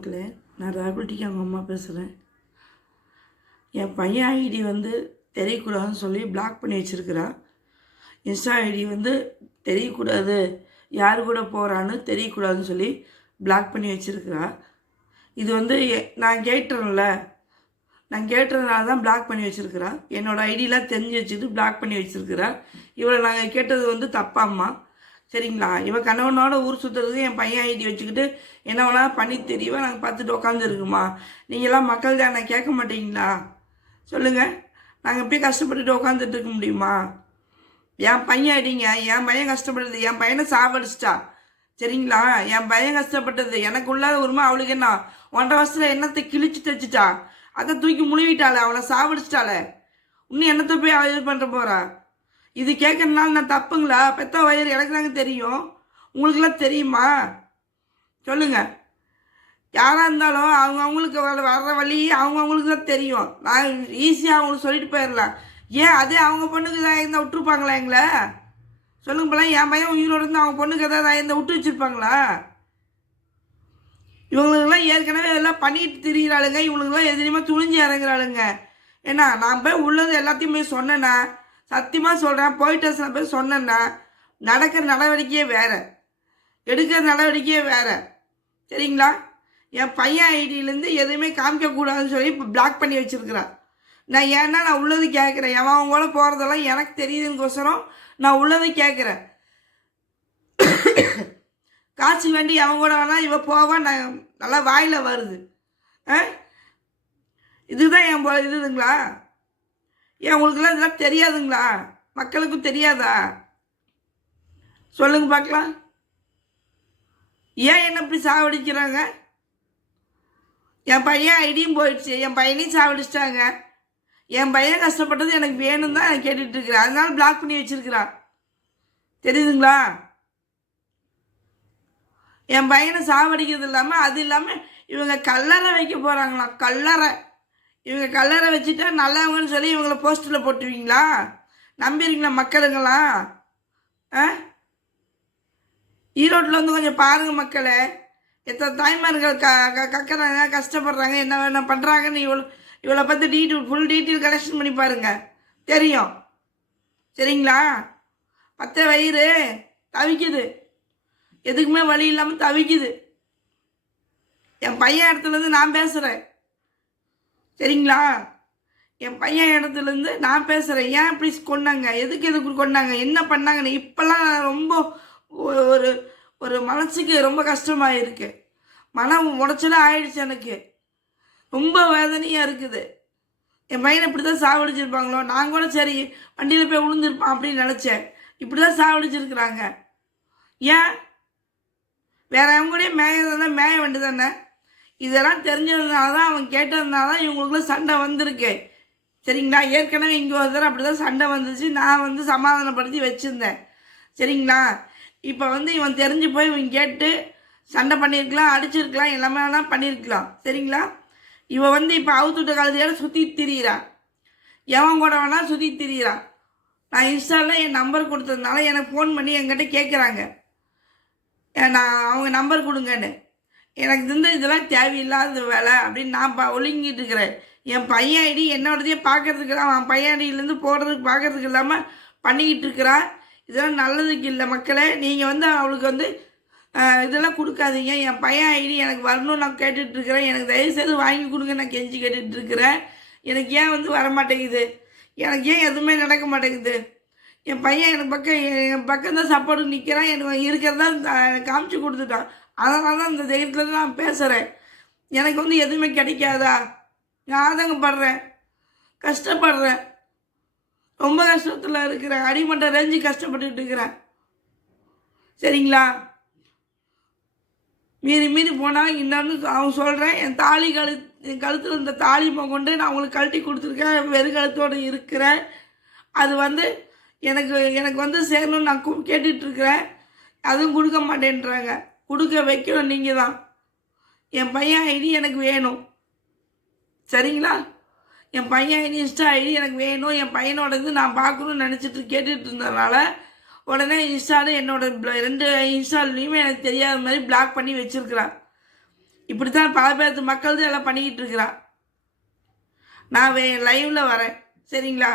மக்களே, நான் ராகுல்டிக்கு அவங்க அம்மா பேசுகிறேன். என் பையன் ஐடி தெரியக்கூடாதுன்னு சொல்லி பிளாக் பண்ணி வச்சுருக்கிறா. இன்ஸ்டா ஐடி தெரியக்கூடாது, யார் கூட போகிறான்னு தெரியக்கூடாதுன்னு சொல்லி பிளாக் பண்ணி வச்சுருக்கிறா. இது நான் கேட்டுறேன்ல, நான் கேட்டதுனால தான் பிளாக் பண்ணி வச்சுருக்கிறா. என்னோடய ஐடியெலாம் தெரிஞ்சு வச்சுட்டு பிளாக் பண்ணி வச்சுருக்கிறா. இவளை நாங்கள் கேட்டது தப்பாம்மா, சரிங்களா? இவன் கணவனோட ஊர் சுற்றுறதுக்கு என் பையன் ஐடி வச்சுக்கிட்டு என்ன வேணா பண்ணி தெரியவா நாங்கள் பார்த்துட்டு உட்காந்துருக்குமா? நீங்களாம் மக்கள் தானே, கேட்க மாட்டீங்களா? சொல்லுங்கள். நாங்கள் இப்படியே கஷ்டப்பட்டுட்டு உட்காந்துட்டு இருக்க முடியுமா? என் பையன் ஐடிங்க, என் பையன் கஷ்டப்பட்டது, என் பையனை சாவடிச்சிட்டா, சரிங்களா? என் பையன் கஷ்டப்பட்டது எனக்கு உள்ளாத உரிமை. அவளுக்கு என்ன 1.5 வருஷத்தில் என்னத்தை கிழிச்சு தைச்சிட்டா, அதை தூக்கி முழுவிட்டாளே, அவனை சாவடிச்சிட்டாளே. இன்னும் என்னத்தை போய் அவள் இது பண்ணுற போகிறா? இது கேட்கறதுனால நான் தப்புங்களா? பெத்த வயிறு எனக்கு தாங்க தெரியும், உங்களுக்குலாம் தெரியுமா? சொல்லுங்கள். யாராக இருந்தாலும் அவங்கவுங்களுக்கு வர்ற வழி அவங்கவுங்களுக்கு தான் தெரியும். நான் ஈஸியாக அவங்களுக்கு சொல்லிட்டு போயிடலாம். ஏன் அதே அவங்க பொண்ணுக்கு தான் இருந்தால் விட்டுருப்பாங்களா எங்களை? சொல்லுங்க போல. என் பையன் உயிரோடு இருந்து அவங்க பொண்ணுக்கு எதாவது இருந்தால் விட்டு வச்சுருப்பாங்களா? இவங்களுக்கெல்லாம் ஏற்கனவே எல்லாம் பண்ணிட்டு திரிகிறாளுங்க. இவங்களுக்குலாம் எதிரியுமா துணிஞ்சு இறங்குறாளுங்க. ஏன்னா நான் போய் உள்ளது எல்லாத்தையும் போய் சொன்னேன்னா, சத்தியமாக சொல்கிறேன், போய் ஸ்டேஷனில் போய் சொன்னேன்னா நடக்கிற நடவடிக்கையே வேறு, எடுக்கிற நடவடிக்கையே வேறு, சரிங்களா? என் பையன் ஐடியிலேருந்து எதுவுமே காமிக்கக்கூடாதுன்னு சொல்லி இப்போ பிளாக் பண்ணி வச்சுருக்கிறான். நான் ஏன்னா நான் உள்ளது கேட்குறேன். எவன் அவங்க கூட போகிறதெல்லாம் எனக்கு தெரியுதுங்கோசரம் நான் உள்ளது கேட்குறேன். காசு வேண்டி அவன் கூட வேணால் இவன் போவான், நான் நல்லா வாயில் வருது. இதுதான் என் போல இதுதுங்களா? ஏன் உங்களுக்குலாம் இதெல்லாம் தெரியாதுங்களா? மக்களுக்கும் தெரியாதா? சொல்லுங்க பார்க்கலாம். ஏன் என்ன இப்படி சாவடிக்கிறாங்க? என் பையன் ஐடியும் போயிடுச்சு, என் பையனையும் சாவடிச்சிட்டாங்க. என் பையன் கஷ்டப்பட்டது எனக்கு வேணும் தான் நான் கேட்டுட்ருக்கிறேன். அதனால பிளாக் பண்ணி வச்சுருக்கிறான், தெரியுதுங்களா? என் பையனை சாவடிக்கிறது இல்லாமல் அது இல்லாமல் இவங்க கல்லறை வைக்க போகிறாங்களாம். கல்லறை. இவங்க கல்லறை வச்சுட்டா நல்லவங்கன்னு சொல்லி இவங்கள போஸ்டரில் போட்டுருவீங்களா? நம்பிடுவீங்களா மக்களுங்களாம்? ஈரோட்டில் கொஞ்சம் பாருங்கள் மக்களே, எத்தனை தாய்மார்கள் கக்கிறாங்க, கஷ்டப்படுறாங்க, என்ன என்ன பண்ணுறாங்கன்னு இவளை பற்றி ஃபுல் டீட்டெயில் கலெக்ஷன் பண்ணி பாருங்கள், தெரியும், சரிங்களா? பத்த வயிறு தவிக்குது, எதுக்குமே வழி இல்லாமல் தவிக்குது. என் பையன் இடத்துலேருந்து நான் பேசுகிறேன், சரிங்களா? என் பையன் இடத்துலேருந்து நான் பேசுகிறேன். ஏன் இப்படி கொண்டாங்க, எதுக்கு கொண்டாங்க, என்ன பண்ணாங்கன்னு இப்போல்லாம் ரொம்ப ஒரு ஒரு மனசுக்கு ரொம்ப கஷ்டமாக இருக்குது. மனம் உடச்சலாக ஆயிடுச்சு. எனக்கு ரொம்ப வேதனையாக இருக்குது. என் பையனை இப்படி தான் சாவடிச்சிருப்பாங்களோ, நான் கூட சரி வண்டியில் போய் விழுந்துருப்பான் அப்படின்னு நினச்சேன். இப்படி தான் சாவடிச்சிருக்கிறாங்க. ஏன் வேறு அவங்க கூட மேய வேண்டு தானே? இதெல்லாம் தெரிஞ்சதுனால தான், அவன் கேட்டதுனால தான் இவங்களுக்குள்ள சண்டை வந்திருக்கு, சரிங்களா? ஏற்கனவே இங்கே ஒரு தடவை அப்படி தான் சண்டை வந்துச்சு. நான் சமாதானப்படுத்தி வச்சுருந்தேன், சரிங்களா? இப்போ இவன் தெரிஞ்சு போய் இவன் கேட்டு சண்டை பண்ணியிருக்கலாம், அடிச்சிருக்கலாம், எல்லாமே வேணால் பண்ணியிருக்கலாம், சரிங்களா? இவன் இப்போ அவுத்துட்ட காலத்தையோட சுற்றி திரியிறான். எவன் கூட வேணால் சுற்றி திரியிறான். நான் இன்ஸ்டாவில் என் நம்பர் கொடுத்ததுனால எனக்கு ஃபோன் பண்ணி என்கிட்ட கேட்குறாங்க, நான் அவங்க நம்பர் கொடுங்கன்னு. எனக்கு இதெல்லாம் தேவையில்லாத வேலை அப்படின்னு நான் ஒழுங்கிட்டு இருக்கிறேன். என் பையன் ஐடி என்னோடதையே பார்க்கறதுக்கு, அவன் பையன் ஐடியிலேருந்து போடுறதுக்கு பார்க்கறதுக்கு இல்லாமல் பண்ணிக்கிட்டு இருக்கிறான். இதெல்லாம் நல்லதுக்கு இல்லை மக்களே. நீங்கள் அவளுக்கு இதெல்லாம் கொடுக்காதீங்க. என் பையன் ஐடி எனக்கு வரணும்னு நான் கேட்டுட்ருக்கிறேன். எனக்கு தயவுசெய்து வாங்கி கொடுங்க, நான் கெஞ்சி கேட்டுட்ருக்கிறேன். எனக்கு ஏன் வரமாட்டேங்குது, எனக்கு ஏன் எதுவுமே நடக்க மாட்டேங்குது? என் பையன் என் பக்கம் தான் சப்போர்ட்டு நிற்கிறான். எனக்கு இருக்கிறதா காமிச்சு கொடுத்துட்டான். அதனால தான் இந்த தைரியத்தில் நான் பேசுகிறேன். எனக்கு எதுவுமே கிடைக்காதா? நான் ஆதங்கப்படுறேன், கஷ்டப்படுறேன், ரொம்ப கஷ்டத்தில் இருக்கிறேன். அடிமட்ட ரேஞ்சு கஷ்டப்பட்டுக்கிட்டு இருக்கிறேன், சரிங்களா? மீறி போனால் இன்னொன்று அவன் சொல்கிறேன், என் என் கழுத்தில் இந்த தாலி கொண்டு நான் அவங்களுக்கு கழட்டி கொடுத்துருக்கேன், வெறும் கழுத்தோடு இருக்கிறேன். அது எனக்கு சேரணும்னு நான் கேட்டுட்ருக்கிறேன். அதுவும் கொடுக்க மாட்டேன்றாங்க. கொடுக்க வைக்கணும் நீங்கள் தான். என் பையன் ஐடி எனக்கு வேணும், சரிங்களா? என் பையன் ஐடி இன்ஸ்டா ஐடி எனக்கு வேணும். என் பையனோட நான் பார்க்கணுன்னு நினச்சிட்டு கேட்டுட்டு இருந்ததுனால உடனே இன்ஸ்டாவில் என்னோட 2 இன்ஸ்டாலையுமே எனக்கு தெரியாத மாதிரி பிளாக் பண்ணி வச்சுருக்கிறான். இப்படி தான் பல பேர்த்து மக்கள் தான் எல்லாம் பண்ணிக்கிட்டு இருக்கிறான். நான் லைவில் வரேன், சரிங்களா?